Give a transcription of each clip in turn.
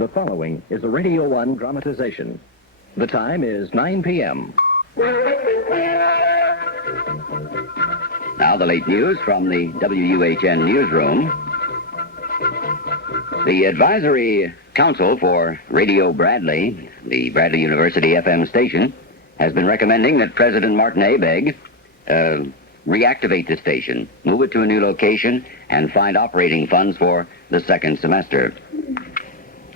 The following is a Radio 1 dramatization. The time is 9 p.m. Now the late news from the WUHN newsroom. The Advisory Council for Radio Bradley, the Bradley University FM station, has been recommending that President Martin Abegg reactivate the station, move it to a new location, and find operating funds for the second semester.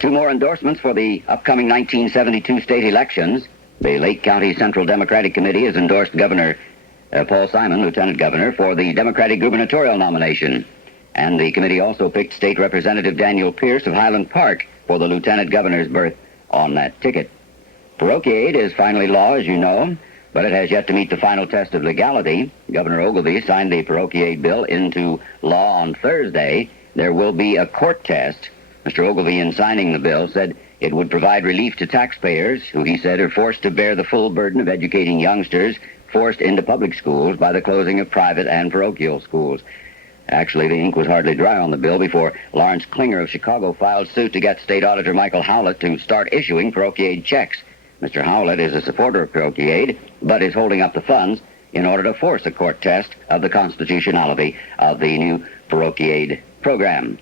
Two more endorsements for the upcoming 1972 state elections. The Lake County Central Democratic Committee has endorsed Governor Paul Simon, Lieutenant Governor, for the Democratic gubernatorial nomination. And the committee also picked State Representative Daniel Pierce of Highland Park for the Lieutenant Governor's berth on that ticket. Parochiade is finally law, as you know, but it has yet to meet the final test of legality. Governor Ogilvie signed the Parochiade bill into law on Thursday. There will be a court test. Mr. Ogilvie, in signing the bill, said it would provide relief to taxpayers who, he said, are forced to bear the full burden of educating youngsters forced into public schools by the closing of private and parochial schools. Actually, the ink was hardly dry on the bill before Lawrence Klinger of Chicago filed suit to get State Auditor Michael Howlett to start issuing Parochiade checks. Mr. Howlett is a supporter of Parochiade, but is holding up the funds in order to force a court test of the constitutionality of the new Parochiade program.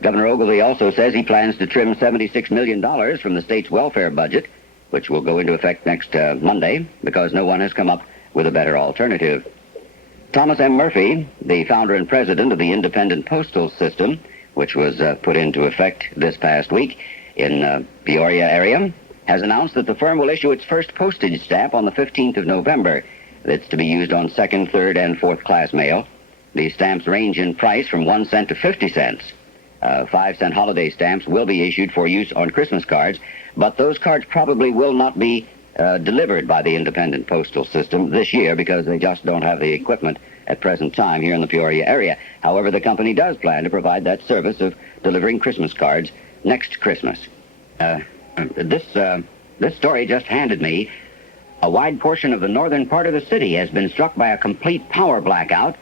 Governor Ogilvie also says he plans to trim $76 million from the state's welfare budget, which will go into effect next Monday, because no one has come up with a better alternative. Thomas M. Murphy, the founder and president of the Independent Postal System, which was put into effect this past week in Peoria area, has announced that the firm will issue its first postage stamp on the 15th of November. It's to be used on second, third, and fourth class mail. These stamps range in price from 1 cent to 50 cents. 5-cent holiday stamps will be issued for use on Christmas cards, but those cards probably will not be delivered by the Independent Postal System this year because they just don't have the equipment at present time here in the Peoria area. However, the company does plan to provide that service of delivering Christmas cards next Christmas. This story just handed me. A wide portion of the northern part of the city has been struck by a complete power blackout.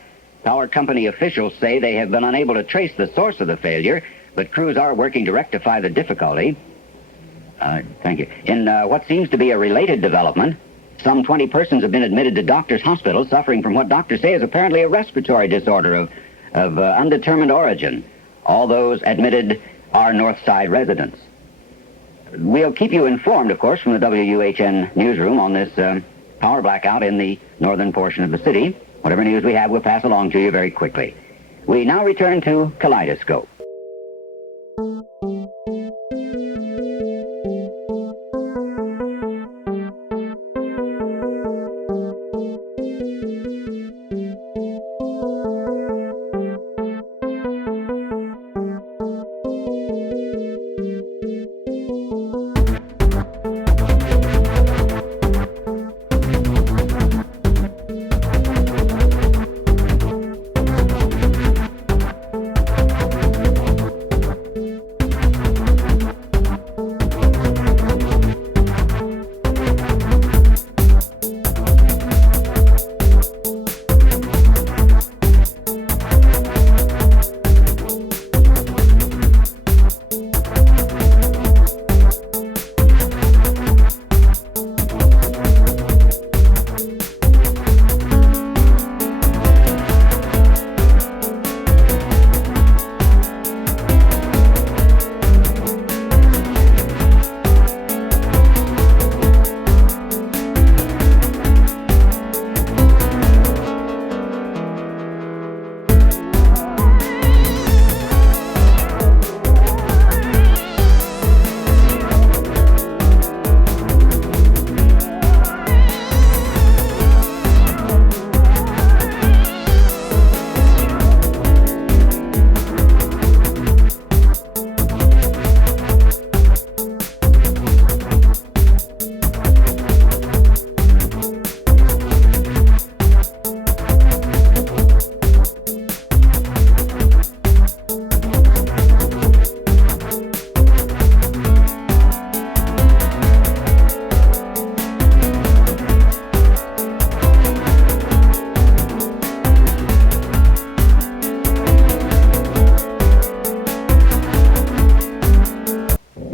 Power company officials say they have been unable to trace the source of the failure, but crews are working to rectify the difficulty. Thank you. In what seems to be a related development, some 20 persons have been admitted to Doctors Hospital suffering from what doctors say is apparently a respiratory disorder of undetermined origin. All those admitted are North Side residents. We'll keep you informed, of course, from the WUHN newsroom on this power blackout in the northern portion of the city. Whatever news we have, we'll pass along to you very quickly. We now return to Kaleidoscope.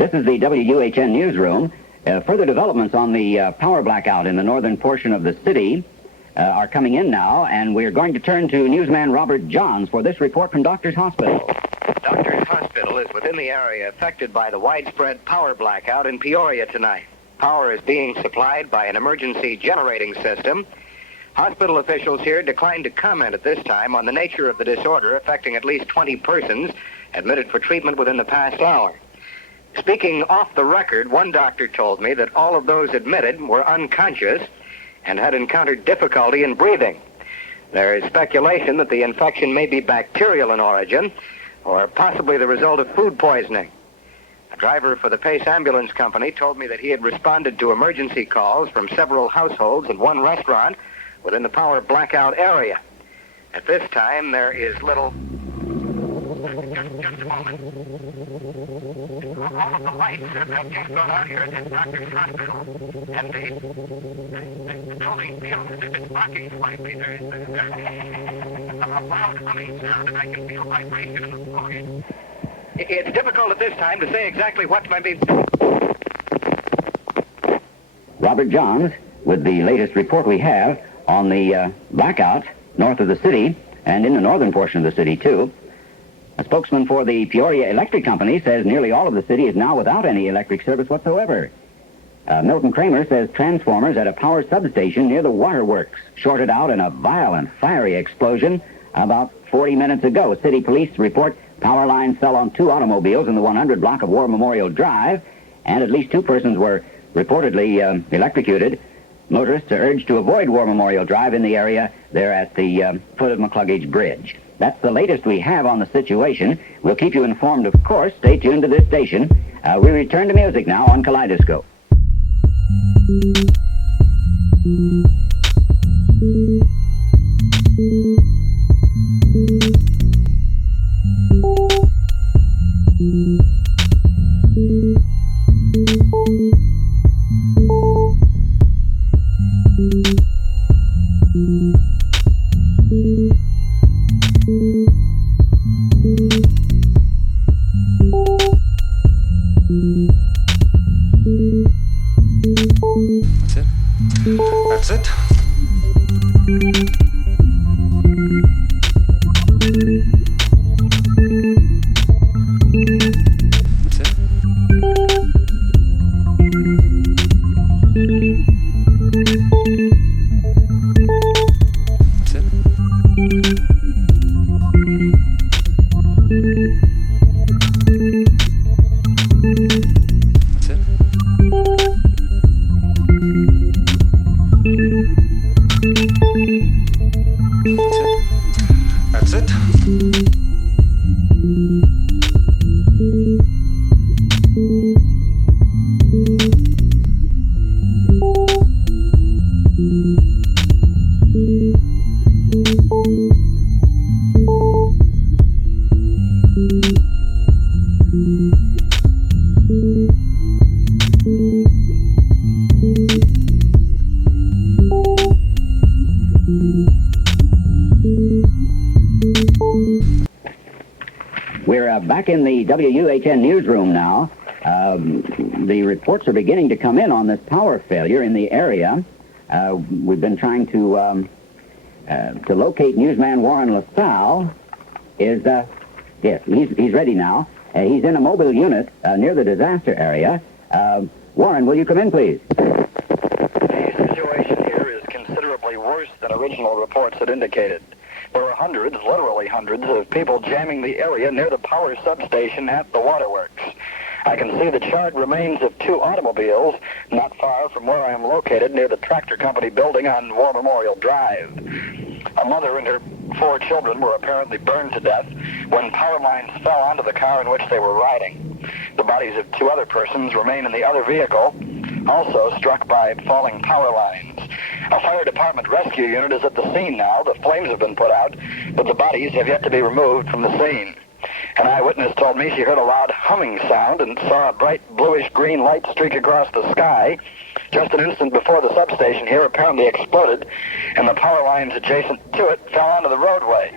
This is the WUHN newsroom. Further developments on the power blackout in the northern portion of the city are coming in now, and we're going to turn to newsman Robert Johns for this report from Doctors Hospital. Doctors Hospital is within the area affected by the widespread power blackout in Peoria tonight. Power is being supplied by an emergency generating system. Hospital officials here declined to comment at this time on the nature of the disorder affecting at least 20 persons admitted for treatment within the past hour. Speaking off the record, one doctor told me that all of those admitted were unconscious and had encountered difficulty in breathing. There is speculation that the infection may be bacterial in origin or possibly the result of food poisoning. A driver for the Pace Ambulance Company told me that he had responded to emergency calls from several households and one restaurant within the power blackout area. At this time, there is little... Just a moment. All of the lights have just gone out here at Doctor's Hospital. And the building feels as if it's rocking slightly. There is a loud humming sound, and I can feel vibrations of noise. It's difficult at this time to say exactly what might be... Robert Johns with the latest report we have on the blackout north of the city and in the northern portion of the city, too. A spokesman for the Peoria Electric Company says nearly all of the city is now without any electric service whatsoever. Milton Kramer says transformers at a power substation near the waterworks shorted out in a violent, fiery explosion about 40 minutes ago. City police report power lines fell on 2 automobiles in the 100 block of War Memorial Drive, and at least 2 persons were reportedly electrocuted. Motorists are urged to avoid War Memorial Drive in the area there at the foot of McCluggage Bridge. That's the latest we have on the situation. We'll keep you informed, of course. Stay tuned to this station. We return to music now on Kaleidoscope. That's it. That's it. We're back in the WUHN newsroom now. The reports are beginning to come in on this power failure in the area. We've been trying to locate newsman Warren LaSalle. Yes, he's ready now. He's in a mobile unit near the disaster area. Warren, will you come in, please? The situation here is considerably worse than original reports had indicated. There were hundreds, literally hundreds, of people jamming the area near the power substation at the waterworks. I can see the charred remains of 2 automobiles not far from where I am located near the tractor company building on War Memorial Drive. A mother and her 4 children were apparently burned to death when power lines fell onto the car in which they were riding. The bodies of 2 other persons remain in the other vehicle, also struck by falling power lines. A fire department rescue unit is at the scene now. The flames have been put out, but the bodies have yet to be removed from the scene. An eyewitness told me she heard a loud humming sound and saw a bright bluish-green light streak across the sky just an instant before the substation here apparently exploded, and the power lines adjacent to it fell onto the roadway.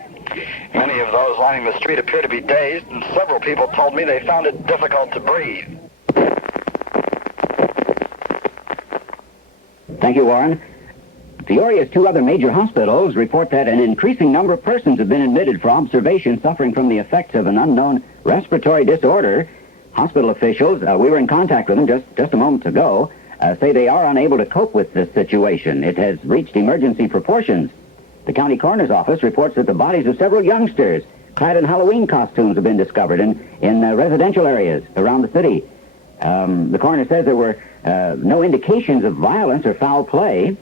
Many of those lining the street appear to be dazed, and several people told me they found it difficult to breathe. Thank you, Warren. Peoria's two other major hospitals report that an increasing number of persons have been admitted for observation suffering from the effects of an unknown respiratory disorder. Hospital officials, we were in contact with them just a moment ago, say they are unable to cope with this situation. It has reached emergency proportions. The county coroner's office reports that the bodies of several youngsters clad in Halloween costumes have been discovered in residential areas around the city. The coroner says there were no indications of violence or foul play.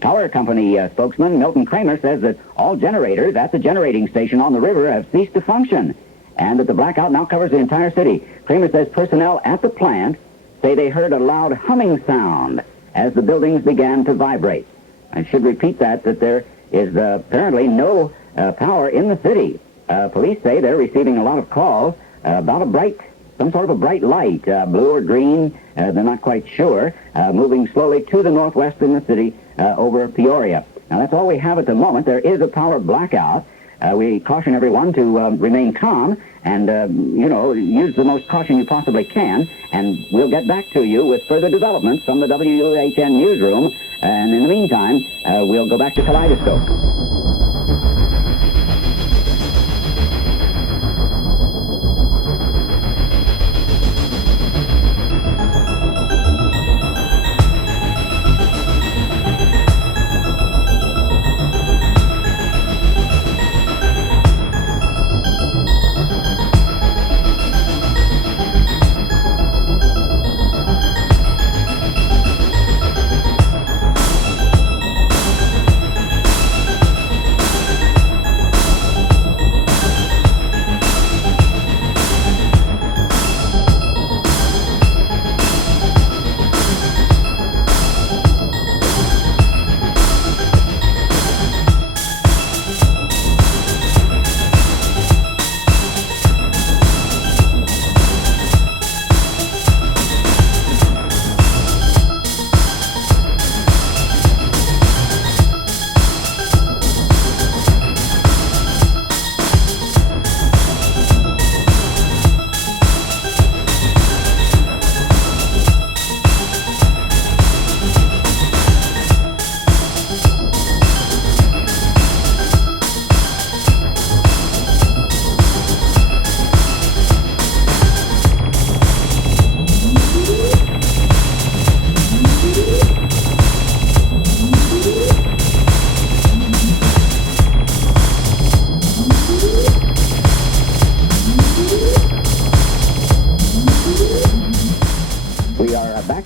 Power company spokesman Milton Kramer says that all generators at the generating station on the river have ceased to function and that the blackout now covers the entire city. Kramer says personnel at the plant say they heard a loud humming sound as the buildings began to vibrate. I should repeat that there is apparently no power in the city. Police say they're receiving a lot of calls about some sort of a bright light, blue or green, they're not quite sure, moving slowly to the northwest in the city over Peoria. Now, that's all we have at the moment. There is a power blackout. We caution everyone to remain calm and, use the most caution you possibly can, and we'll get back to you with further developments from the WUHN newsroom, and in the meantime, we'll go back to Kaleidoscope.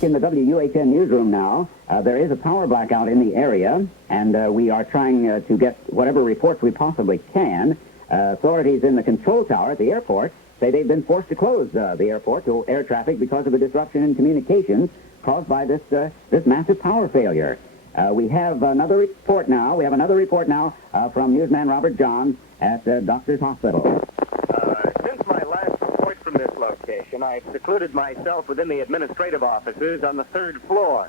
In the WUHN newsroom now, there is a power blackout in the area, and we are trying to get whatever reports we possibly can. Authorities in the control tower at the airport say they've been forced to close the airport to air traffic because of a disruption in communications caused by this massive power failure. We have another report now. From newsman Robert Johns at Doctors Hospital. Since my last report from this location, I've secluded myself within the administrative offices on the third floor.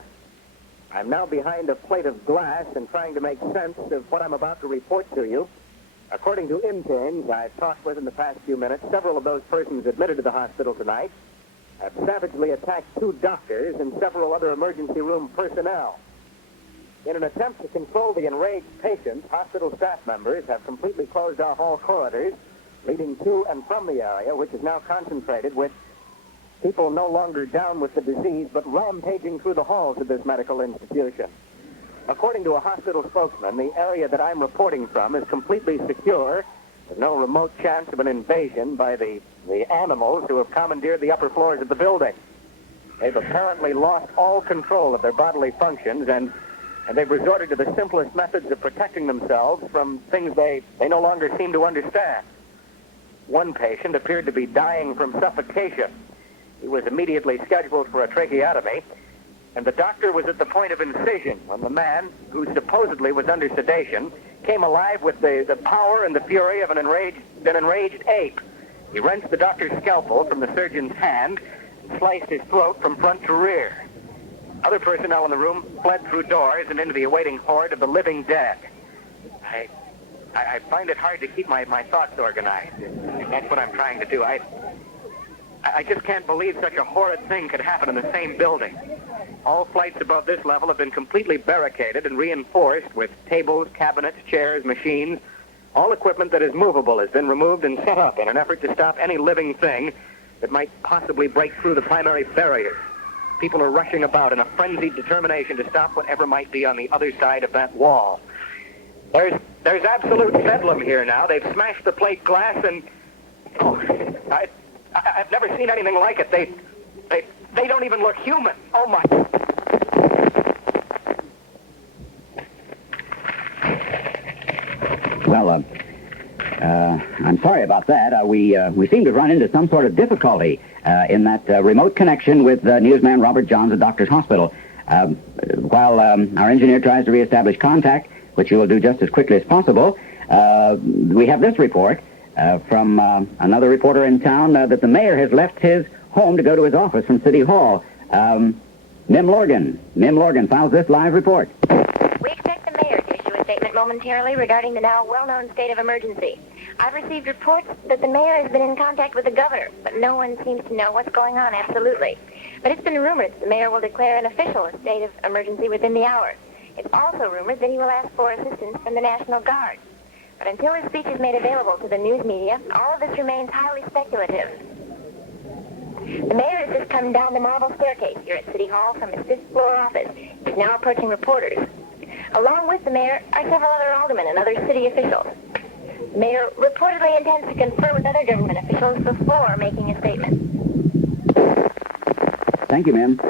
I'm now behind a plate of glass and trying to make sense of what I'm about to report to you. According to interns I've talked with in the past few minutes, several of those persons admitted to the hospital tonight have savagely attacked 2 doctors and several other emergency room personnel. In an attempt to control the enraged patients, hospital staff members have completely closed off all corridors leading to and from the area, which is now concentrated with people no longer down with the disease, but rampaging through the halls of this medical institution. According to a hospital spokesman, the area that I'm reporting from is completely secure. There's no remote chance of an invasion by the animals who have commandeered the upper floors of the building. They've apparently lost all control of their bodily functions, and they've resorted to the simplest methods of protecting themselves from things they no longer seem to understand. One patient appeared to be dying from suffocation. He was immediately scheduled for a tracheotomy, and the doctor was at the point of incision when the man, who supposedly was under sedation, came alive with the power and the fury of an enraged ape. He wrenched the doctor's scalpel from the surgeon's hand and sliced his throat from front to rear. Other personnel in the room fled through doors and into the awaiting horde of the living dead. I find it hard to keep my thoughts organized. That's what I'm trying to do. I just can't believe such a horrid thing could happen in the same building. All flights above this level have been completely barricaded and reinforced with tables, cabinets, chairs, machines. All equipment that is movable has been removed and set up in an effort to stop any living thing that might possibly break through the primary barriers. People are rushing about in a frenzied determination to stop whatever might be on the other side of that wall. There's absolute bedlam here now. They've smashed the plate glass and... Oh, I've never seen anything like it. They don't even look human. Oh, my... Well, I'm sorry about that. We seem to run into some sort of difficulty in that remote connection with newsman Robert Johns at Doctor's Hospital. While our engineer tries to reestablish contact, which he will do just as quickly as possible, we have this report from another reporter in town that the mayor has left his home to go to his office from City Hall. Mim Lorgan files this live report. We expect the mayor to issue a statement momentarily regarding the now well-known state of emergency. I've received reports that the mayor has been in contact with the governor, but no one seems to know what's going on absolutely. But it's been rumored that the mayor will declare an official state of emergency within the hour. It's also rumored that he will ask for assistance from the National Guard. But until his speech is made available to the news media, all of this remains highly speculative. The mayor has just come down the marble staircase here at City Hall from his fifth-floor office. He's now approaching reporters. Along with the mayor are several other aldermen and other city officials. The mayor reportedly intends to confer with other government officials before making a statement. Thank you, Mim.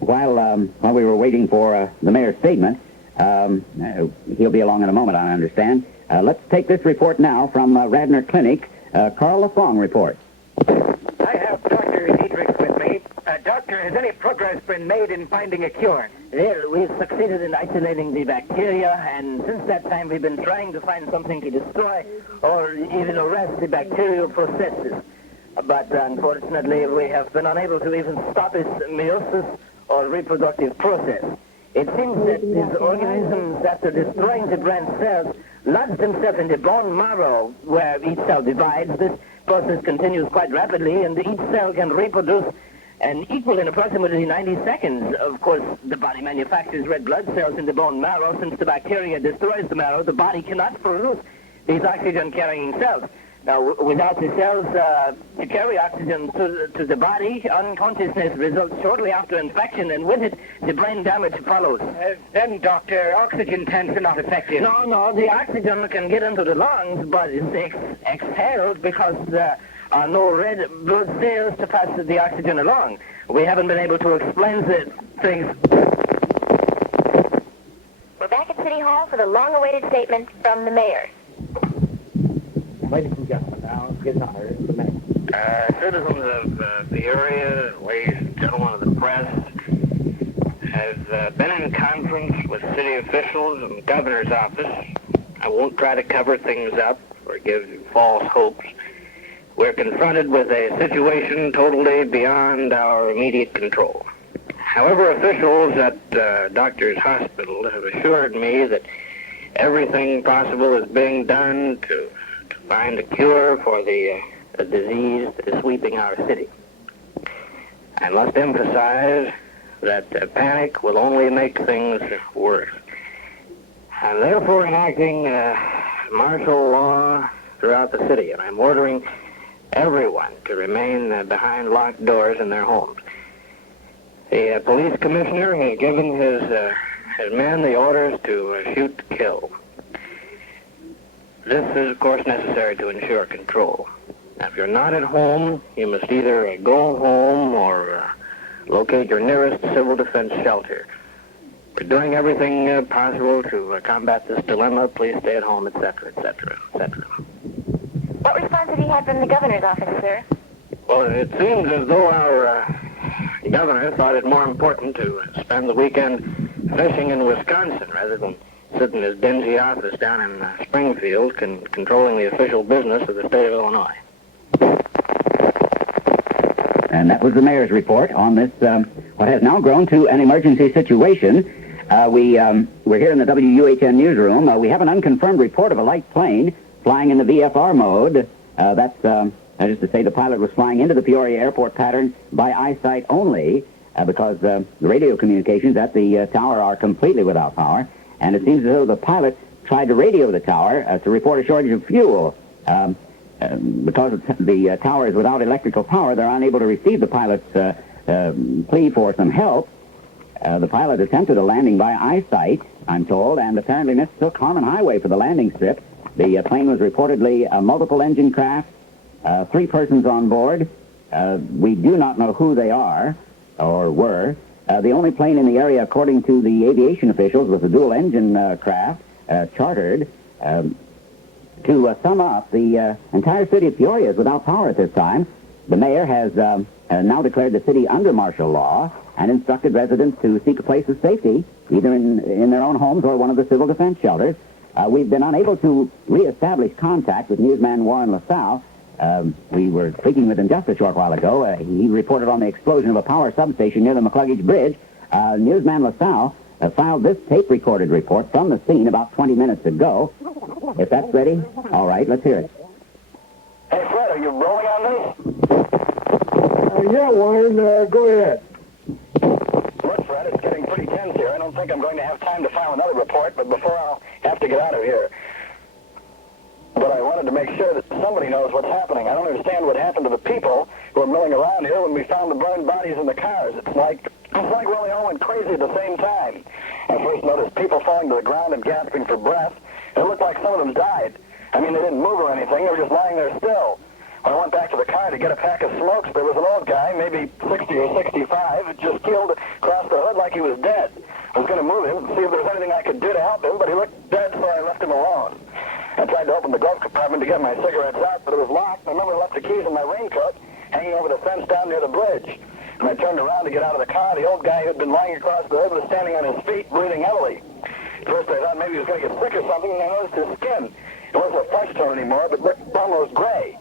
While we were waiting for the mayor's statement, he'll be along in a moment, I understand. Let's take this report now from Radnor Clinic. Carl LaFong reports. I have Dr. Dietrich with me. Doctor, has any progress been made in finding a cure? Well, we've succeeded in isolating the bacteria, and since that time we've been trying to find something to destroy or even arrest the bacterial processes. But unfortunately, we have been unable to even stop its meiosis or reproductive process. It seems that these organisms, after destroying the branch cells, lodge themselves in the bone marrow, where each cell divides. This process continues quite rapidly, and each cell can reproduce and equal in approximately 90 seconds. Of course, the body manufactures red blood cells in the bone marrow. Since the bacteria destroys the marrow, the body cannot produce these oxygen-carrying cells. Now, without the cells to carry oxygen to the body, unconsciousness results shortly after infection, and with it, the brain damage follows. Then, Doctor, oxygen tanks are not effective. No, the oxygen can get into the lungs, but it's exhaled because there are no red blood cells to pass the oxygen along. We haven't been able to explain the things. We're back at City Hall for the long-awaited statement from the mayor. Ladies and gentlemen, now get an honor the mayor. Citizens of Peoria, ladies and gentlemen of the press, have been in conference with city officials and the governor's office. I won't try to cover things up or give you false hopes. We're confronted with a situation totally beyond our immediate control. However, officials at Doctor's Hospital have assured me that everything possible is being done to find a cure for the disease that is sweeping our city. I must emphasize that panic will only make things worse. I'm therefore enacting martial law throughout the city, and I'm ordering everyone to remain behind locked doors in their homes. The police commissioner has given his men the orders to shoot to kill. This is, of course, necessary to ensure control. Now, if you're not at home, you must either go home or locate your nearest civil defense shelter. We're doing everything possible to combat this dilemma. Please stay at home, etc., etc., etc. What response have you had from the governor's office, sir? Well, it seems as though our governor thought it more important to spend the weekend fishing in Wisconsin rather than sit in his dingy office down in Springfield controlling the official business of the state of Illinois. And that was the mayor's report on this, what has now grown to an emergency situation. We're here in the WUHN newsroom. We have an unconfirmed report of a light plane flying in the VFR mode. That's That is to say, the pilot was flying into the Peoria airport pattern by eyesight only, because the radio communications at the tower are completely without power. And it seems as though the pilot tried to radio the tower to report a shortage of fuel. Because the tower is without electrical power, they're unable to receive the pilot's plea for some help. The pilot attempted a landing by eyesight, I'm told, and apparently mistook Harmon Highway for the landing strip. The plane was reportedly a multiple-engine craft, 3 persons on board. We do not know who they are, or were. The only plane in the area, according to the aviation officials, was a dual-engine craft, chartered. To sum up, the entire city of Peoria is without power at this time. The mayor has now declared the city under martial law and instructed residents to seek a place of safety, either in their own homes or one of the civil defense shelters. We've been unable to reestablish contact with newsman Warren LaSalle. We were speaking with him just a short while ago. He reported on the explosion of a power substation near the McCluggage Bridge. Newsman LaSalle filed this tape-recorded report from the scene about 20 minutes ago. If that's ready, all right, let's hear it. Hey, Fred, are you rolling on this? Yeah, Warren, go ahead. Look, Fred, it's getting pretty tense here. I don't think I'm going to have time to file another report, but before I'll have to get out of here. But I wanted to make sure that somebody knows what's happening. I don't understand what happened to the people who were milling around here when we found the burned bodies in the cars. It's like we all went crazy at the same time. I first noticed people falling to the ground and gasping for breath. It looked like some of them died. I mean, they didn't move or anything. They were just lying there still. When I went back to the car to get a pack of smokes, there was an old guy, maybe 60 or 65, who just keeled across the hood like he was dead. I was going to move him and see if there was anything I could do to help him, but he looked dead, so I left him alone. I tried to open the glove compartment to get my cigarettes out, but it was locked. I remember I left the keys in my raincoat hanging over the fence down near the bridge. When I turned around to get out of the car, the old guy who had been lying across the hood was standing on his feet, breathing heavily. At first I thought maybe he was going to get sick or something, and I noticed his skin. It wasn't a flesh tone anymore, but looked almost gray.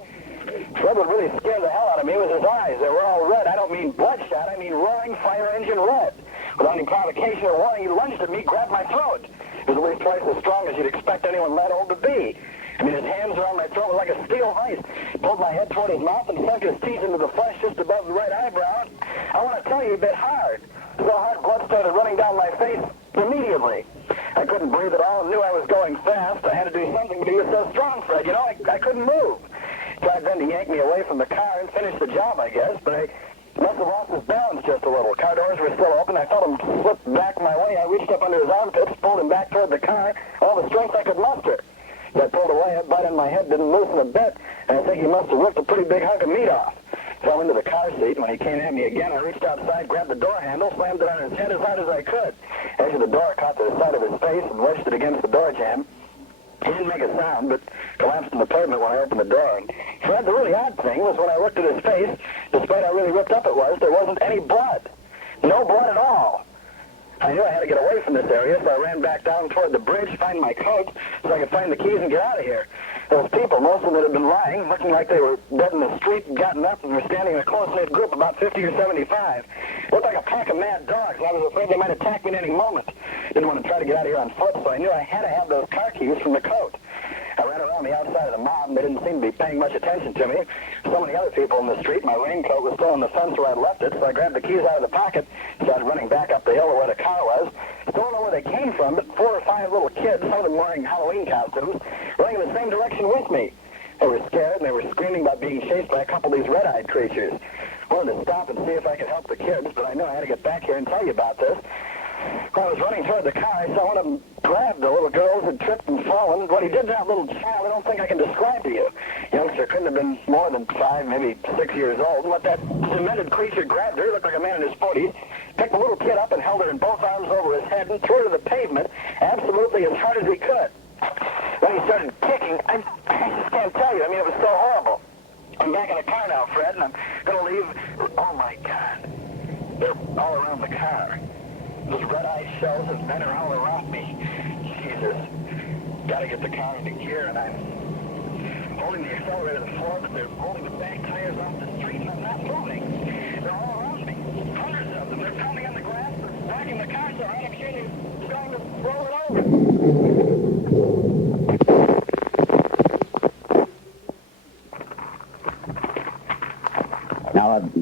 What would really scare the hell out of me was his eyes. They were all red. I don't mean bloodshot. I mean roaring fire engine red. Without any provocation or warning, he lunged at me, grabbed my throat. It was at least twice as strong as you'd expect anyone that old to be. I mean, his hands around my throat were like a steel vise. He pulled my head toward his mouth and sunk his teeth into the flesh just above the right eyebrow. I want to tell you, he bit hard. So hard, blood started running down my face immediately. I couldn't breathe at all and knew I was going fast. I had to do something, but he was so strong, Fred. You know, I couldn't move. He tried then to yank me away from the car and finish the job, I guess, but I must have lost his balance just a little. Car doors were still open. I felt him slip back my way. I reached up under his armpits, pulled him back toward the car, all the strength I could muster. As I pulled away, a bite in my head didn't loosen a bit, and I think he must have ripped a pretty big hunk of meat off. Fell into the car seat, and when he came at me again, I reached outside, grabbed the door handle, slammed it on his head as hard as I could. The edge of the door caught the side of his face and wedged it against the door jamb. He didn't make a sound, but collapsed in the pavement when I opened the door. And Fred, the really odd thing was when I looked at his face, despite how really ripped up it was, there wasn't any blood. No blood at all. I knew I had to get away from this area, so I ran back down toward the bridge, find my coat, so I could find the keys and get out of here. Those people, most of them had been lying, looking like they were dead in the street, and gotten up and were standing in a close-knit group, about 50 or 75. It looked like a pack of mad dogs. I was afraid they might attack me at any moment. Didn't want to try to get out of here on foot, so I knew I had to have those car keys from the coat. I ran around the outside of the mob, and they didn't seem to be paying much attention to me. So many other people in the street. My raincoat was still on the fence where I'd left it, so I grabbed the keys out of the pocket, started running back up the hill to where the car was. Still don't know where they came from, but 4 or 5 little kids, some of them wearing Halloween costumes, running in the same direction with me. They were scared, and they were screaming about being chased by a couple of these red-eyed creatures. I wanted to stop and see if I could help the kids, but I knew I had to get back here and tell you about this. When I was running toward the car, I saw one of them grab the little girls who had tripped and fallen. What he did to that little child, I don't think I can describe to you. Youngster couldn't have been more than 5, maybe 6 years old. And what that demented creature grabbed her, he looked like a man in his 40s, picked the little kid up and held her in both arms over his head and threw her to the pavement absolutely as hard as he could. Then he started kicking. I just can't tell you. I mean, it was so horrible. I'm back in the car now, Fred, and I'm going to leave. Oh, my God. They're all around the car. Those red-eyed shells of men are all around me. Jesus. Got to get the car into gear, and I'm holding the accelerator to the floor, but they're holding the back tires off the street, and I'm not moving. They're all around me. Hundreds of them. They're pounding on the grass. They're backing the car so hard I'm sure they're trying to roll it over.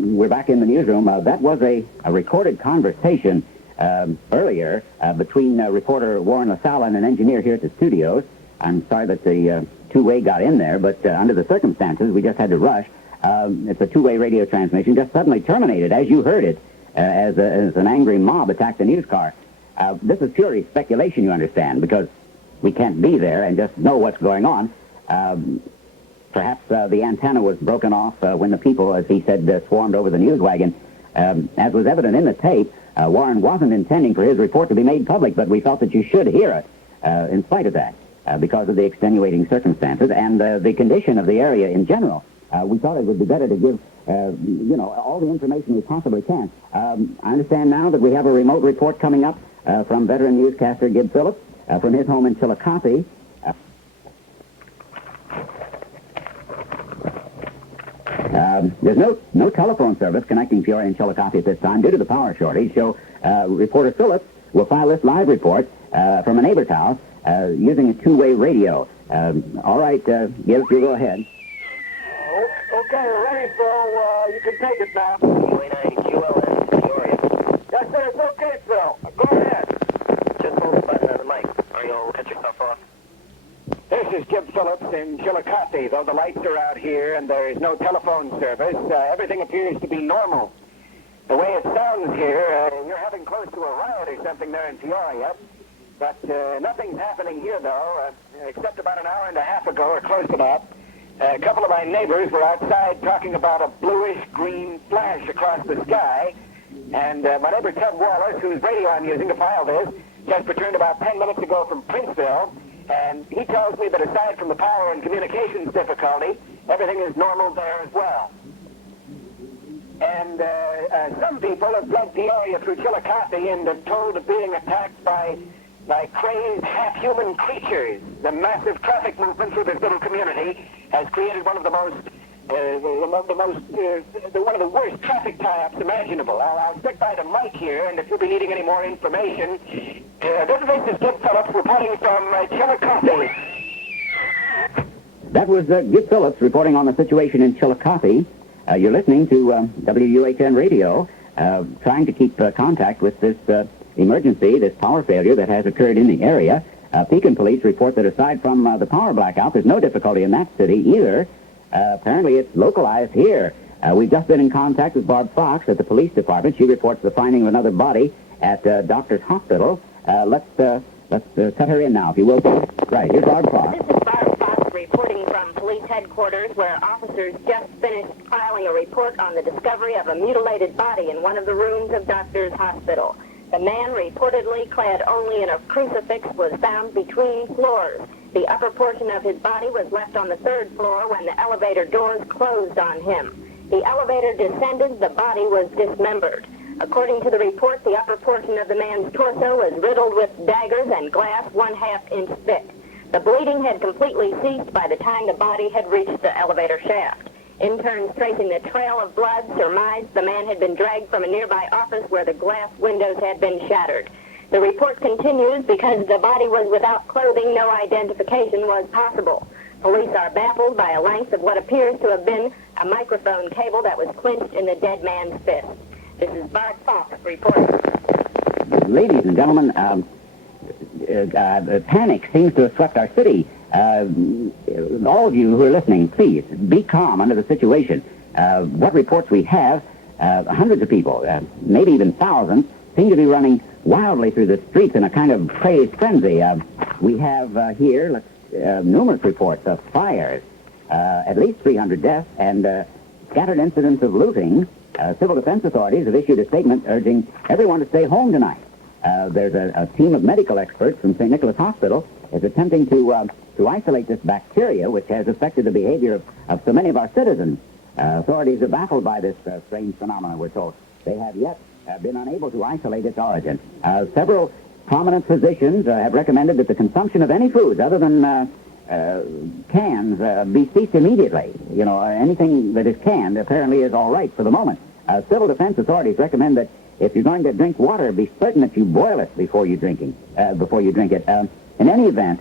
we're back in the newsroom. That was a recorded conversation earlier between reporter Warren LaSalle and an engineer here at the studios. I'm sorry that the two-way got in there, but under the circumstances, we just had to rush. It's a two-way radio transmission, just suddenly terminated, as you heard it, as an angry mob attacked the news car. This is purely speculation, you understand, because we can't be there and just know what's going on. Perhaps the antenna was broken off when the people, as he said, swarmed over the news wagon. As was evident in the tape, Warren wasn't intending for his report to be made public, but we felt that you should hear it in spite of that, because of the extenuating circumstances and the condition of the area in general. We thought it would be better to give, all the information we possibly can. I understand now that we have a remote report coming up from veteran newscaster Gib Phillips from his home in Chillicothe. There's no telephone service connecting Peoria and Chillicothe at this time due to the power shortage, so reporter Phillips will file this live report from a neighbor's house using a two-way radio. All right, Gib, you go ahead. Okay, ready, Phil. You can take it now. QLS, Peoria. Yes, sir. It's okay, Phil. Go ahead. Just hold the button on the mic, or you'll cut yourself off. This is Gib Phillips in Chillicothe. Though the lights are out here and there is no telephone service, everything appears to be normal. The way it sounds here, you're having close to a riot or something there in Peoria. But nothing's happening here, though, except about an hour and a half ago, or close to that. A couple of my neighbors were outside talking about a bluish-green flash across the sky. And my neighbor Ted Wallace, whose radio I'm using to file this, just returned about 10 minutes ago from Princeville. And he tells me that aside from the power and communications difficulty, everything is normal there as well. And some people have fled the area through Chillicothe and are told of being attacked by crazed half-human creatures. The massive traffic movement through this little community has created one of the worst traffic tie-ups imaginable. I'll stick by the mic here, and if you'll be needing any more information, this is Gib Phillips reporting from Chillicothe. That was Gib Phillips reporting on the situation in Chillicothe. You're listening to WUHN Radio, trying to keep contact with this emergency, this power failure that has occurred in the area. Pekin police report that aside from the power blackout, there's no difficulty in that city either. Apparently it's localized here. We've just been in contact with Barb Fox at the police department. She reports the finding of another body at Doctor's Hospital. Let's cut her in now, if you will. Right, here's Barb Fox. This is Barb Fox reporting from police headquarters, where officers just finished filing a report on the discovery of a mutilated body in one of the rooms of Doctor's Hospital. The man, reportedly clad only in a crucifix, was found between floors. The upper portion of his body was left on the third floor when the elevator doors closed on him. The elevator descended, the body was dismembered. According to the report, the upper portion of the man's torso was riddled with daggers and glass 1/2 inch thick. The bleeding had completely ceased by the time the body had reached the elevator shaft. Interns tracing the trail of blood surmised the man had been dragged from a nearby office where the glass windows had been shattered. The report continues because the body was without clothing, no identification was possible. Police are baffled by a length of what appears to have been a microphone cable that was clinched in the dead man's fist. This is Bart Fox reporting. Ladies and gentlemen, panic seems to have swept our city. All of you who are listening, please be calm under the situation. What reports we have, hundreds of people, maybe even thousands, seem to be running wildly through the streets in a kind of crazed frenzy. We have here numerous reports of fires, at least 300 deaths, and scattered incidents of looting. Civil defense authorities have issued a statement urging everyone to stay home tonight. There's a team of medical experts from St. Nicholas Hospital is attempting to isolate this bacteria, which has affected the behavior of so many of our citizens. Authorities are baffled by this strange phenomenon, we're told. They have yet been unable to isolate its origin. Several prominent physicians have recommended that the consumption of any foods other than cans be ceased immediately. Anything that is canned apparently is all right for the moment. Civil defense authorities recommend that if you're going to drink water, be certain that you boil it before you drink it. In any event,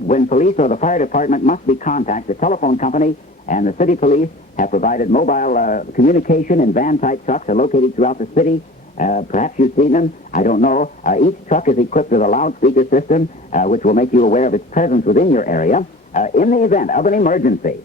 when police or the fire department must be contacted, the telephone company and the city police have provided mobile communication and van-type trucks are located throughout the city. Perhaps you've seen them. I don't know. Each truck is equipped with a loudspeaker system, which will make you aware of its presence within your area. In the event of an emergency,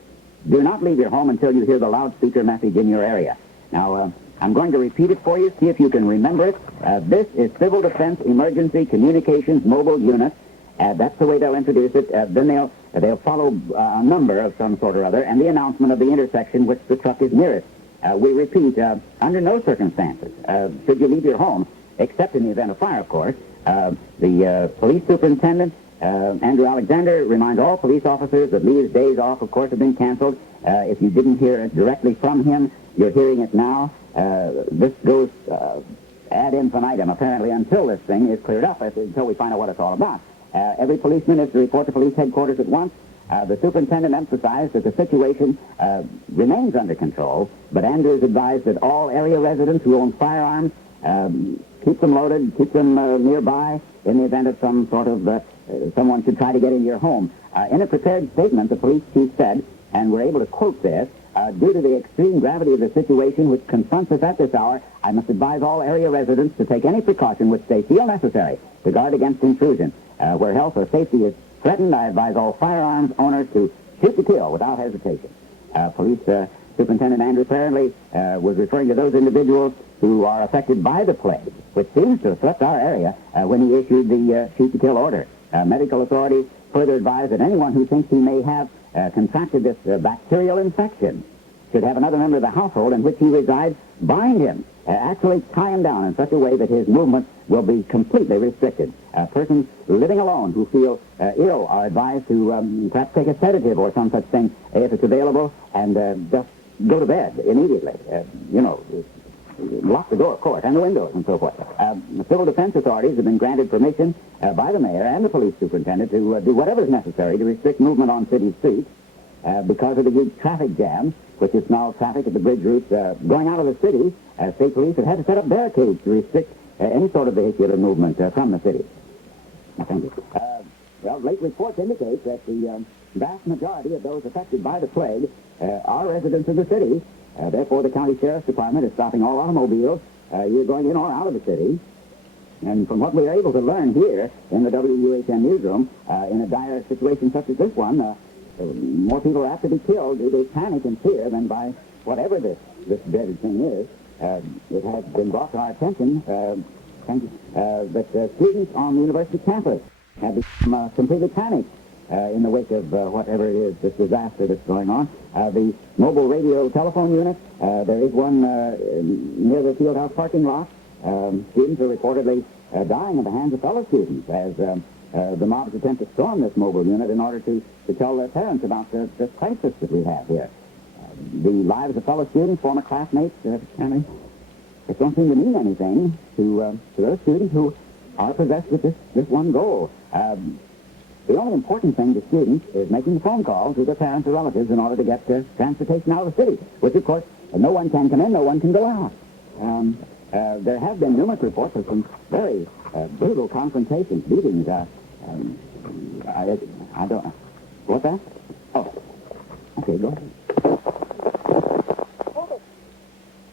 do not leave your home until you hear the loudspeaker message in your area. Now, I'm going to repeat it for you, see if you can remember it. This is Civil Defense Emergency Communications Mobile Unit. That's the way they'll introduce it. Then they'll follow a number of some sort or other and the announcement of the intersection which the truck is nearest. We repeat, under no circumstances should you leave your home, except in the event of fire, of course. The police superintendent, Andrew Alexander, reminds all police officers that Lee's days off, of course, have been canceled. If you didn't hear it directly from him, you're hearing it now. This goes ad infinitum, apparently, until this thing is cleared up, until we find out what it's all about. Every policeman is to report to police headquarters at once. The superintendent emphasized that the situation remains under control, but Andrews advised that all area residents who own firearms keep them loaded, keep them nearby in the event of some sort of someone should try to get into your home. In a prepared statement, the police chief said, and we're able to quote this, due to the extreme gravity of the situation which confronts us at this hour, I must advise all area residents to take any precaution which they feel necessary to guard against intrusion. Where health or safety is threatened, I advise all firearms owners to shoot to kill without hesitation. Police Superintendent Andrew apparently was referring to those individuals who are affected by the plague, which seems to have swept our area when he issued the shoot to kill order. Medical authorities further advise that anyone who thinks he may have contracted this bacterial infection should have another member of the household in which he resides bind him, actually tie him down in such a way that his movement will be completely restricted. Persons living alone who feel ill are advised to perhaps take a sedative or some such thing if it's available, and just go to bed immediately. Lock the door, of course, and the windows and so forth. The civil defense authorities have been granted permission by the mayor and the police superintendent to do whatever is necessary to restrict movement on city streets because of the huge traffic jam, which is now traffic at the bridge routes going out of the city. State police have had to set up barricades to restrict any sort of vehicular movement from the city. Thank you. Late reports indicate that the vast majority of those affected by the plague are residents of the city. Therefore, the county sheriff's department is stopping all automobiles either going in or out of the city. And from what we are able to learn here in the WUHN newsroom, in a dire situation such as this one, more people are apt to be killed due to panic and fear than by whatever this dreaded thing is. It has been brought to our attention that students on the university campus have become completely panicked in the wake of whatever it is, this disaster that's going on. The mobile radio telephone unit, there is one near the Fieldhouse parking lot. Students are reportedly dying at the hands of fellow students as the mobs attempt to storm this mobile unit in order to tell their parents about the crisis that we have here. The lives of fellow students, former classmates, it don't seem to mean anything to those students who are possessed with this one goal. The only important thing to students is making a phone call to their parents or relatives in order to get transportation out of the city, which, of course, no one can come in, no one can go out. There have been numerous reports of some very brutal confrontations, beatings. I don't know. What's that? Oh. Okay, go ahead.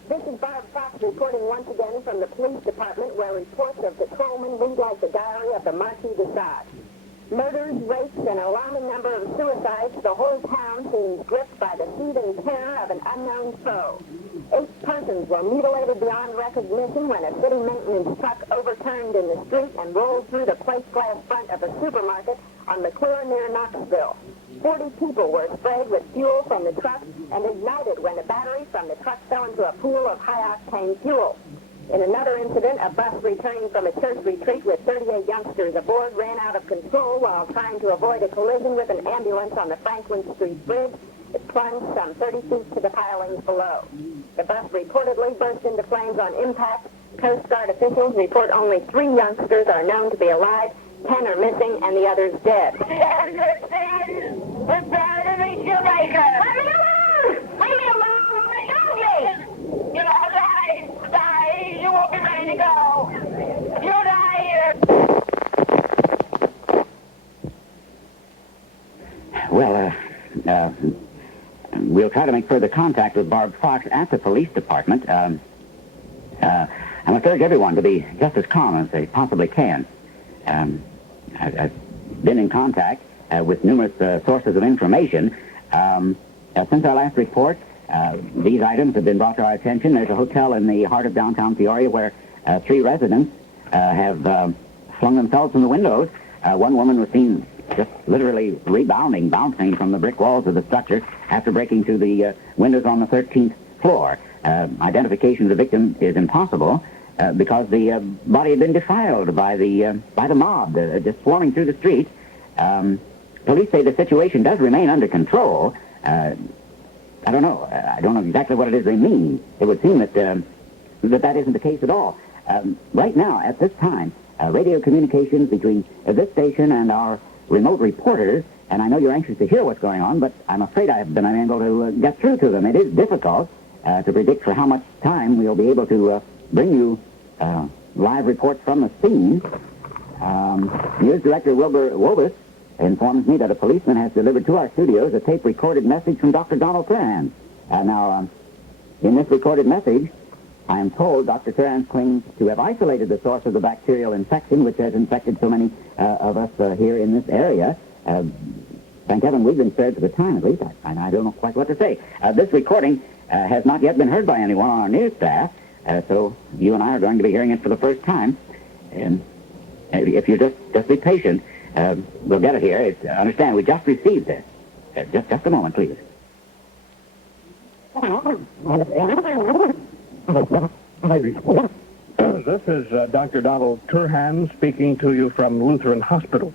This is Barb Fox reporting once again from the police department, where reports of patrolmen read like the diary of the Marquis de Sade. Murders, rapes, and an alarming number of suicides, the whole town seems gripped by the seething terror of an unknown foe. 8 persons were mutilated beyond recognition when a city maintenance truck overturned in the street and rolled through the plate glass front of a supermarket on McClure near Knoxville. 40 people were sprayed with fuel from the truck and ignited when the battery from the truck fell into a pool of high-octane fuel. In another incident, a bus returning from a church retreat with 38 youngsters aboard ran out of control while trying to avoid a collision with an ambulance on the Franklin Street Bridge. It plunged some 30 feet to the pilings below. The bus reportedly burst into flames on impact. Coast Guard officials report only 3 youngsters are known to be alive, 10 are missing, and the others dead. We're proud to meet Jamaica. Let me alone! Leave me alone! Let me go! You know, die! You won't be ready to go! You die here! Well, we'll try to make further contact with Barb Fox at the police department. I must urge everyone to be just as calm as they possibly can. I've been in contact with numerous sources of information. Since our last report, these items have been brought to our attention. There's a hotel in the heart of downtown Peoria where 3 residents have flung themselves from the windows. One woman was seen just literally bouncing from the brick walls of the structure after breaking through the windows on the 13th floor. Identification of the victim is impossible because the body had been defiled by the mob, just swarming through the street. Police say the situation does remain under control. I don't know. I don't know exactly what it is they mean. It would seem that that isn't the case at all. Right now, at this time, radio communications between this station and our remote reporters, and I know you're anxious to hear what's going on, but I'm afraid I have been unable to get through to them. It is difficult to predict for how much time we'll be able to bring you live reports from the scene. News Director Wilbur Wobus informs me that a policeman has delivered to our studios a tape-recorded message from Dr. Donald Turhan. Now, in this recorded message, I am told Dr. Turhan claims to have isolated the source of the bacterial infection which has infected so many of us here in this area. Thank heaven we've been spared for the time, at least. I don't know quite what to say. This recording has not yet been heard by anyone on our news staff, so you and I are going to be hearing it for the first time. And if you just be patient, we'll get it here. Understand, we just received this. Just a moment, please. This is Dr. Donald Turhan speaking to you from Lutheran Hospital.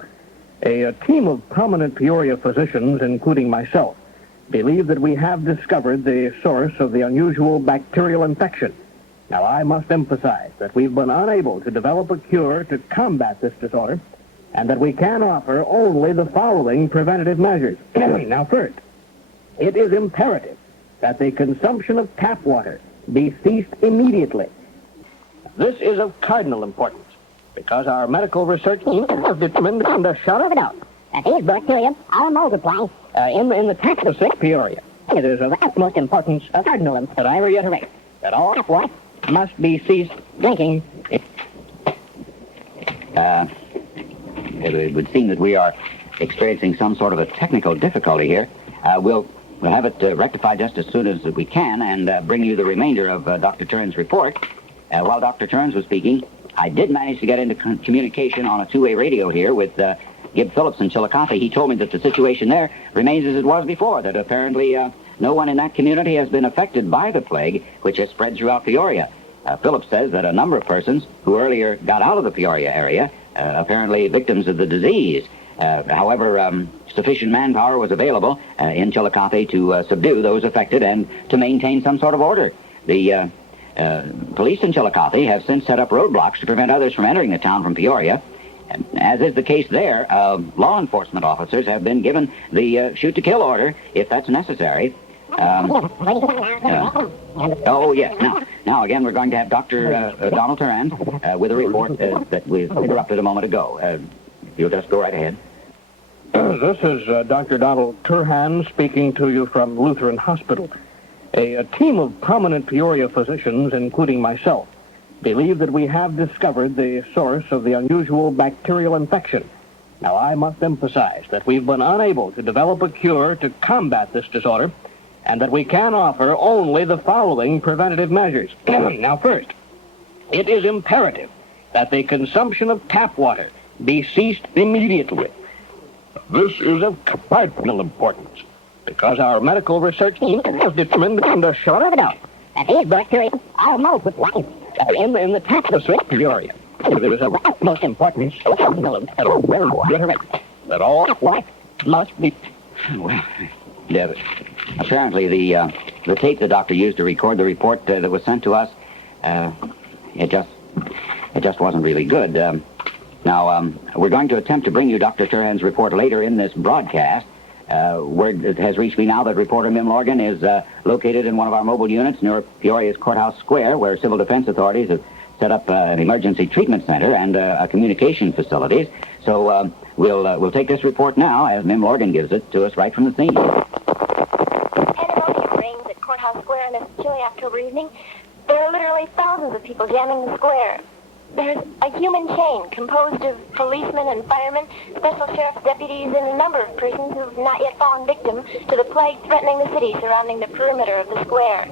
A team of prominent Peoria physicians, including myself, believe that we have discovered the source of the unusual bacterial infection. Now, I must emphasize that we've been unable to develop a cure to combat this disorder, and that we can offer only the following preventative measures. Now, first, it is imperative that the consumption of tap water be ceased immediately. This is of cardinal importance, because our medical research team has determined beyond a shadow of a doubt that these bacteria are multiplying in the tap of Peoria. It is of utmost importance, of cardinal importance, that I reiterate that all tap water must be ceased drinking. It would seem that we are experiencing some sort of a technical difficulty here. We'll have it rectified just as soon as we can and bring you the remainder of Dr. Turhan's report. While Dr. Turhan was speaking, I did manage to get into communication on a two-way radio here with Gib Phillips in Chillicothe. He told me that the situation there remains as it was before, that apparently no one in that community has been affected by the plague, which has spread throughout Peoria. Phillips says that a number of persons who earlier got out of the Peoria area, apparently victims of the disease. However, sufficient manpower was available in Chillicothe to subdue those affected and to maintain some sort of order. The police in Chillicothe have since set up roadblocks to prevent others from entering the town from Peoria. As is the case there, law enforcement officers have been given the shoot-to-kill order, if that's necessary. Oh, yes. Now, again, we're going to have Dr. Donald Turhan with a report that we interrupted a moment ago. You'll just go right ahead. This is Dr. Donald Turhan speaking to you from Lutheran Hospital. A team of prominent Peoria physicians, including myself, believe that we have discovered the source of the unusual bacterial infection. Now, I must emphasize that we've been unable to develop a cure to combat this disorder, and that we can offer only the following preventative measures. Now, first, it is imperative that the consumption of tap water be ceased immediately. This is of cardinal importance, because our medical research team has determined beyond a shadow of a doubt that these bacteria are multiplying in the tap of Peoria. It is of utmost importance that all water must be... Well, yeah, apparently the tape the doctor used to record the report that was sent to us, it just wasn't really good. Now, we're going to attempt to bring you Dr. Turhan's report later in this broadcast. Word has reached me now that reporter Mim Lorgan is located in one of our mobile units near Peoria's Courthouse Square, where civil defense authorities have set up an emergency treatment center and a communication facilities. So we'll take this report now as Mim Lorgan gives it to us right from the scene. Pandemonium October evening, there are literally thousands of people jamming the square. There's a human chain composed of policemen and firemen, special sheriff's deputies, and a number of persons who've not yet fallen victim to the plague threatening the city surrounding the perimeter of the square.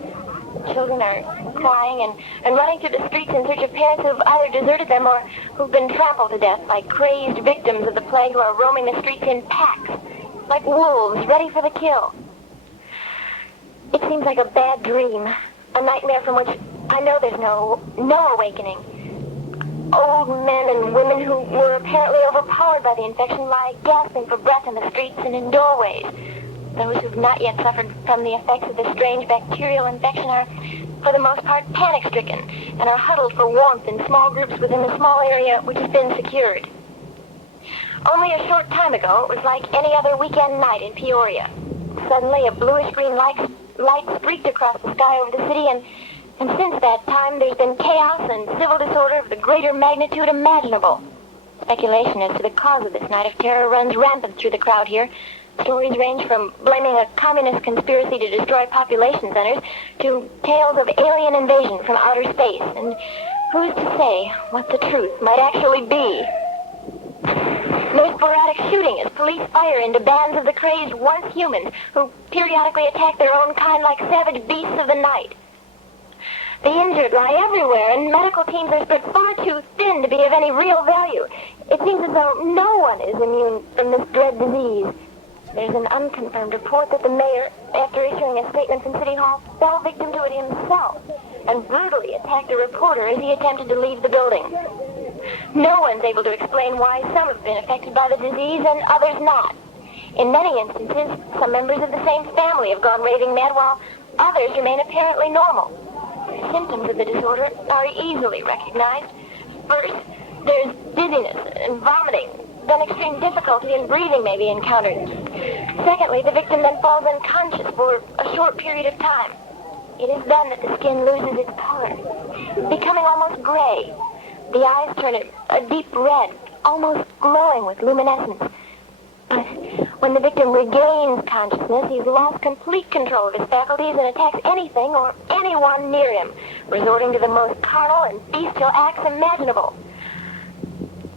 Children are crying and running through the streets in search of parents who've either deserted them or who've been trampled to death by crazed victims of the plague who are roaming the streets in packs, like wolves ready for the kill. It seems like a bad dream, a nightmare from which I know there's no awakening. Old men and women who were apparently overpowered by the infection lie gasping for breath in the streets and in doorways. Those who've not yet suffered from the effects of the strange bacterial infection are, for the most part, panic-stricken and are huddled for warmth in small groups within the small area which has been secured. Only a short time ago, it was like any other weekend night in Peoria. Suddenly, a bluish-green light streaked across the sky over the city, and since that time, there's been chaos and civil disorder of the greater magnitude imaginable. Speculation as to the cause of this night of terror runs rampant through the crowd here. Stories range from blaming a communist conspiracy to destroy population centers to tales of alien invasion from outer space. And who's to say what the truth might actually be? There's sporadic shooting as police fire into bands of the crazed once humans who periodically attack their own kind like savage beasts of the night. The injured lie everywhere, and medical teams are spread far too thin to be of any real value. It seems as though no one is immune from this dread disease. There's an unconfirmed report that the mayor, after issuing a statement from City Hall, fell victim to it himself and brutally attacked a reporter as he attempted to leave the building. No one's able to explain why some have been affected by the disease and others not. In many instances, some members of the same family have gone raving mad while others remain apparently normal. Symptoms of the disorder are easily recognized. First, there's dizziness and vomiting. Then extreme difficulty in breathing may be encountered. Secondly, the victim then falls unconscious for a short period of time. It is then that the skin loses its color, becoming almost gray. The eyes turn a deep red, almost glowing with luminescence. But when the victim regains consciousness, he's lost complete control of his faculties and attacks anything or anyone near him, resorting to the most carnal and bestial acts imaginable.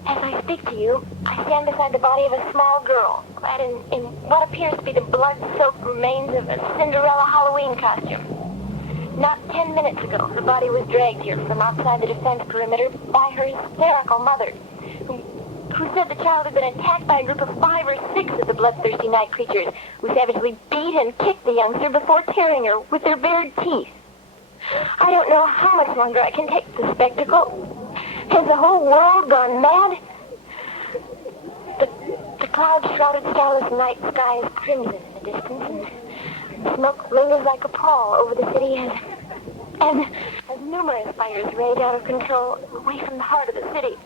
As I speak to you, I stand beside the body of a small girl, clad in what appears to be the blood-soaked remains of a Cinderella Halloween costume. Not 10 minutes ago, the body was dragged here from outside the defense perimeter by her hysterical mother, who said the child had been attacked by a group of 5 or 6 of the bloodthirsty night creatures, who savagely beat and kicked the youngster before tearing her with their bared teeth. I don't know how much longer I can take the spectacle. Has the whole world gone mad? The cloud-shrouded starless night sky is crimson in the distance, and smoke lingers like a pall over the city as numerous fires rage out of control away from the heart of the city.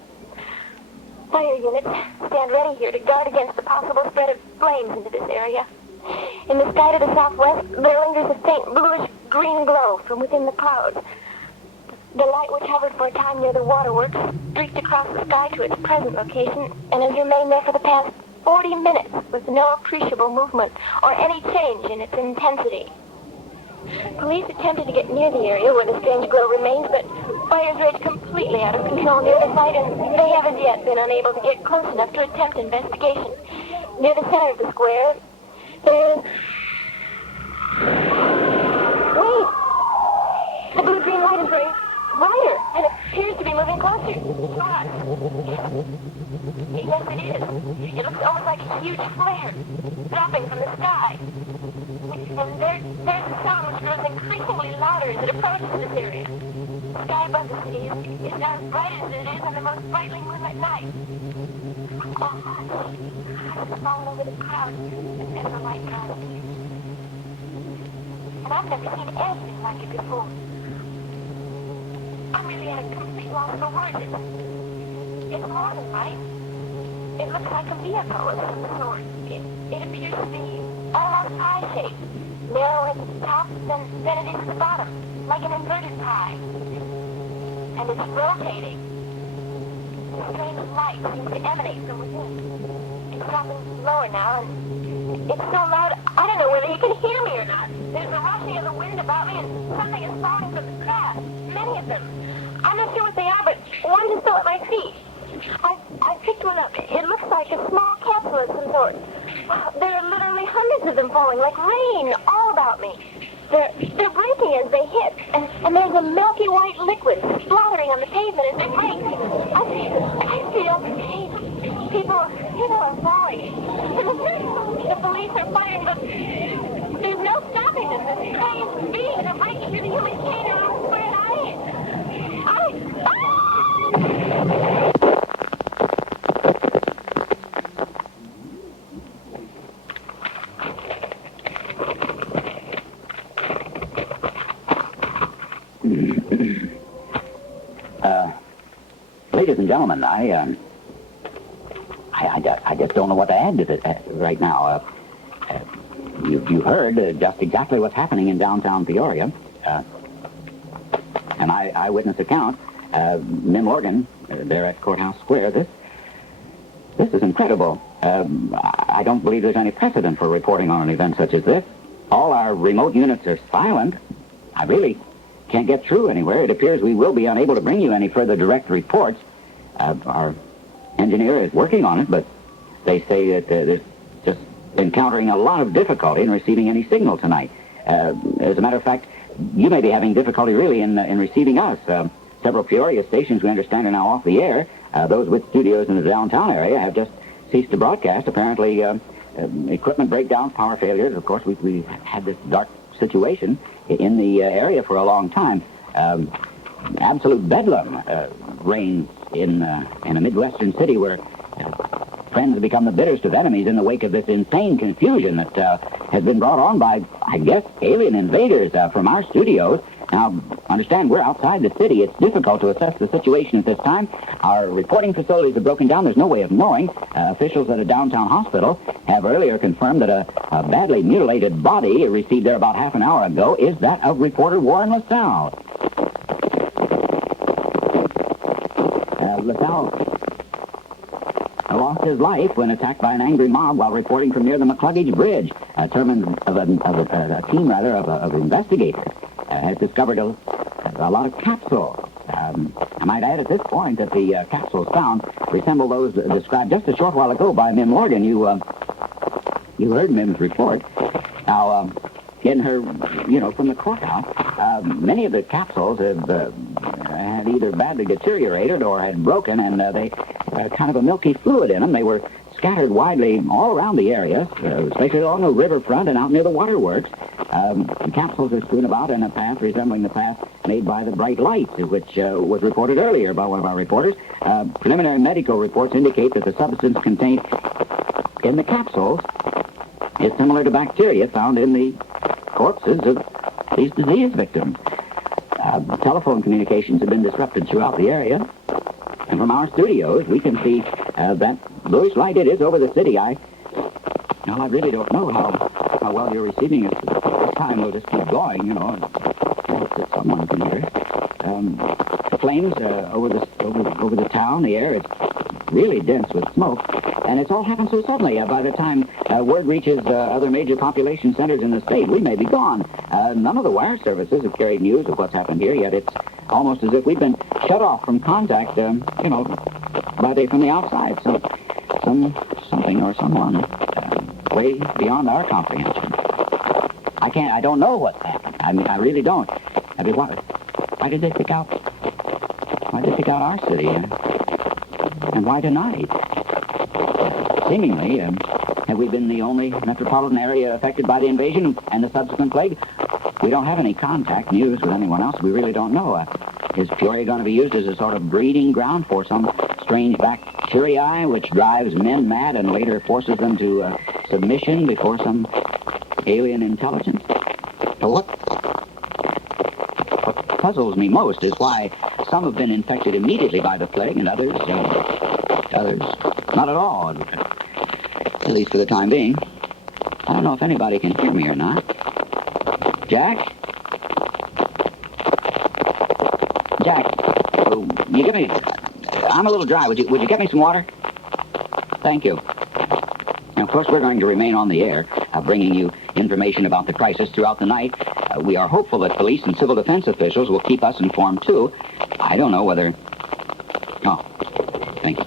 Fire units stand ready here to guard against the possible spread of flames into this area. In the sky to the southwest, there lingers a faint bluish-green glow from within the clouds. The light, which hovered for a time near the waterworks, streaked across the sky to its present location and has remained there for the past 40 minutes with no appreciable movement or any change in its intensity. Police attempted to get near the area where the strange glow remains, but fires rage completely out of control near the site, and they have as yet been unable to get close enough to attempt investigation. Near the center of the square, there's... Wait! The blue-green light is very brighter, and it appears to be moving closer. Yes, it is. It looks almost like a huge flare, dropping from the sky. And there's a sound which grows increasingly louder as it approaches this area. The sky above the city is not as bright as it is on the most brightly moonlit night. Oh, I've fallen over the clouds as the light drops. And I've never seen anything like it before. I'm really at a complete loss for words. It's more than light. It looks like a vehicle of some sort. It appears to be almost pie-shaped, narrow at the top, then it is at the bottom, like an inverted pie. And it's rotating. Strange light seems to emanate from within. It's dropping lower now, and It's so loud, I don't know whether you can hear me or not. There's a rushing of the wind about me, and something is falling from the sky. Many of them. I'm not sure what they are, but one is still at my feet. I picked one up. It looks like a small capsule of some sort. There are literally hundreds of them falling, like rain, all about me. They're breaking as they hit, and there's a milky white liquid splattering on the pavement as they break. I feel people are falling. The police are firing, but there's no stopping them. The trains, beams are breaking through the human chain around where Ladies and gentlemen, I just don't know what to add to this right now. You heard just exactly what's happening in downtown Peoria. An eyewitness account. Mim Morgan, there at Courthouse Square. This is incredible. I don't believe there's any precedent for reporting on an event such as this. All our remote units are silent. I really can't get through anywhere. It appears we will be unable to bring you any further direct reports. Our engineer is working on it, but they say that they're just encountering a lot of difficulty in receiving any signal tonight. As a matter of fact, you may be having difficulty really in receiving us. Several Peoria stations, we understand, are now off the air. Those with studios in the downtown area have just ceased to broadcast. Apparently, equipment breakdowns, power failures. Of course, we had this dark situation in the area for a long time. Absolute bedlam reigns in a Midwestern city where friends have become the bitterest of enemies in the wake of this insane confusion that has been brought on by, I guess, alien invaders from our studios. Now, understand, we're outside the city. It's difficult to assess the situation at this time. Our reporting facilities are broken down. There's no way of knowing. Officials at a downtown hospital have earlier confirmed that a badly mutilated body received there about half an hour ago is that of reporter Warren LaSalle. LaSalle lost his life when attacked by an angry mob while reporting from near the McCluggage Bridge. A team of investigators has discovered a lot of capsules. I might add at this point that the capsules found resemble those described just a short while ago by Mim Morgan. You heard Mim's report. Now, getting her, from the courthouse, many of the capsules had either badly deteriorated or had broken, and they had kind of a milky fluid in them. They were scattered widely all around the area, especially along the riverfront and out near the waterworks. The capsules are strewn about in a path resembling the path made by the bright lights, which was reported earlier by one of our reporters. Preliminary medical reports indicate that the substance contained in the capsules is similar to bacteria found in the corpses of these disease victims. Telephone communications have been disrupted throughout the area. And from our studios, we can see that bluish light it is over the city. I really don't know how well you're receiving it. This time we'll just keep going, and hope that someone can hear it. Flames over the town, the air is really dense with smoke. And it's all happened so suddenly. By the time word reaches other major population centers in the state, we may be gone. None of the wire services have carried news of what's happened here, yet it's almost as if we've been shut off from contact, from the outside. So, something or someone way beyond our comprehension. I don't know what's happened. I really don't. Why did they pick out our city? And why tonight? Seemingly, have we been the only metropolitan area affected by the invasion and the subsequent plague? We don't have any contact news with anyone else. We really don't know. Is Peoria going to be used as a sort of breeding ground for some strange bacteria which drives men mad and later forces them to submission before some alien intelligence? So what puzzles me most is why some have been infected immediately by the plague and others not at all, at least for the time being. I don't know if anybody can hear me or not. Jack? Jack, you give me... I'm a little dry. Would you get me some water? Thank you. Now, Of course, we're going to remain on the air, bringing you information about the crisis throughout the night. We are hopeful that police and civil defense officials will keep us informed, too. I don't know whether... Oh, thank you.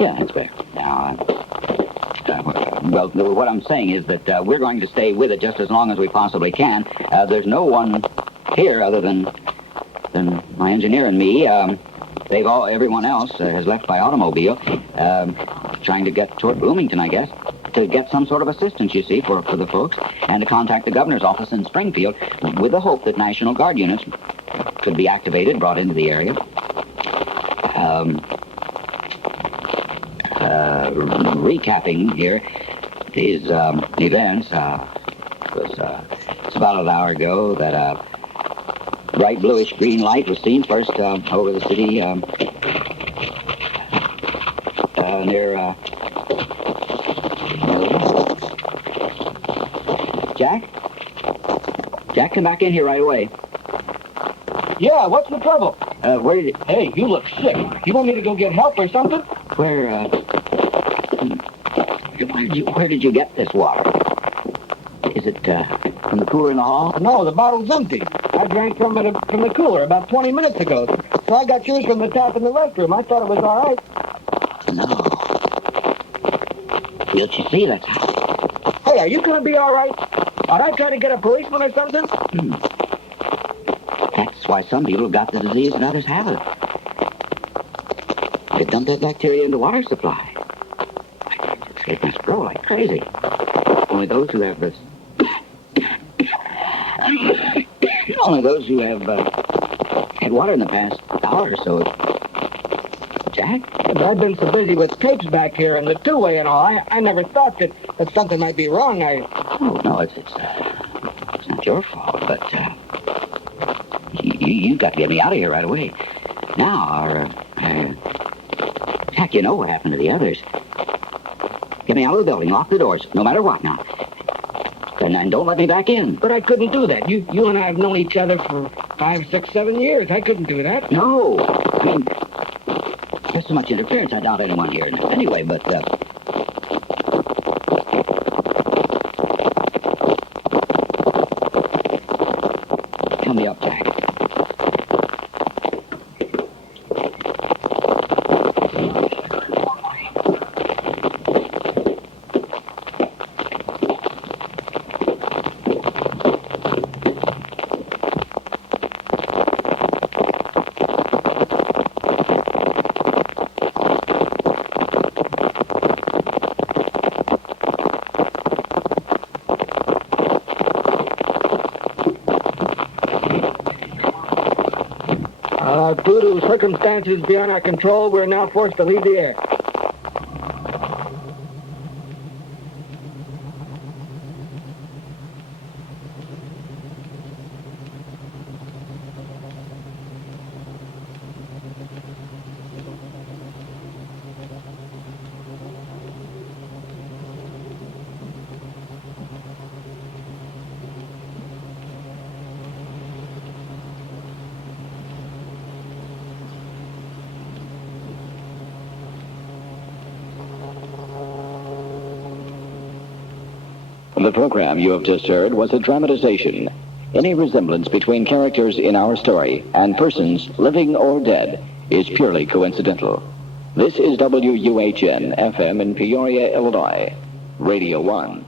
Yeah, that's better. Now, well, what I'm saying is that we're going to stay with it just as long as we possibly can. There's no one here other than my engineer and me. Everyone else has left by automobile, trying to get toward Bloomington, I guess, to get some sort of assistance, you see, for the folks, and to contact the governor's office in Springfield with the hope that National Guard units could be activated, brought into the area. Recapping here these events, it's about an hour ago that a bright bluish-green light was seen first over the city near... Jack? Jack, come back in here right away. Yeah, what's the trouble? Where did it... Hey, you look sick. You want me to go get help or something? Where did you get this water? Is it from the cooler in the hall? No, the bottle's empty. I drank from the cooler about 20 minutes ago. So I got yours from the tap in the restroom. I thought it was all right. No. Don't you see that? Hey, are you going to be all right? Ought I try to get a policeman or something? That's why some people have got the disease and others haven't. They dump that bacteria into water supply. It must grow like crazy. Only those who have this... Only those who have had water in the past hour or so. Jack? But I've been so busy with tapes back here and the two-way and all. I never thought that something might be wrong. Oh, no, it's not your fault, but you got to get me out of here right away. Now, Jack, you know what happened to the others. Get me out of the building, lock the doors, no matter what now. And don't let me back in. But I couldn't do that. You and I have known each other for 5, 6, 7 years. I couldn't do that. No. I mean, there's so much interference, I doubt anyone here. Anyway, but... Come me up, Jack. Due to circumstances beyond our control, we're now forced to leave the air. The program you have just heard was a dramatization. Any resemblance between characters in our story and persons, living or dead, is purely coincidental. This is WUHN FM in Peoria, Illinois, Radio 1.